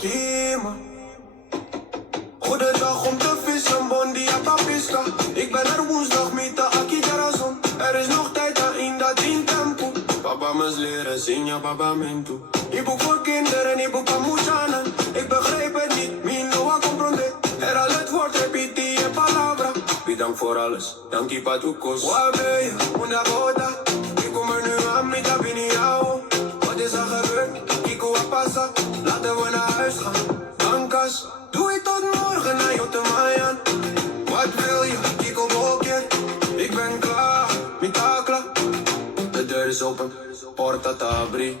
Kima. Goedendag om te vissen, bondi a papista. Ik ben er woensdag met de Aki Jarazon. Er is nog tijd in dat in tempo. Papa me leren, sinja papa mentu. Ibu voor kinderen, ibu pa muchanan. Ik begrijp het niet, mi no a comprende. Herhaal het woord, repiti je palabra. Bedankt voor alles, dankie pa tu kos. Waar ben je, una bota? Ik kom er nu aan, met dat binnen jou. Wat is er gebeurd? Kiko a pasa. Laten we naar huis gaan. Dankas, doe het tot morgen naar Jottemayan. Wat wil je, Kiko Bokje? Ik ben klaar, met takla. De deur is open, porta tabri.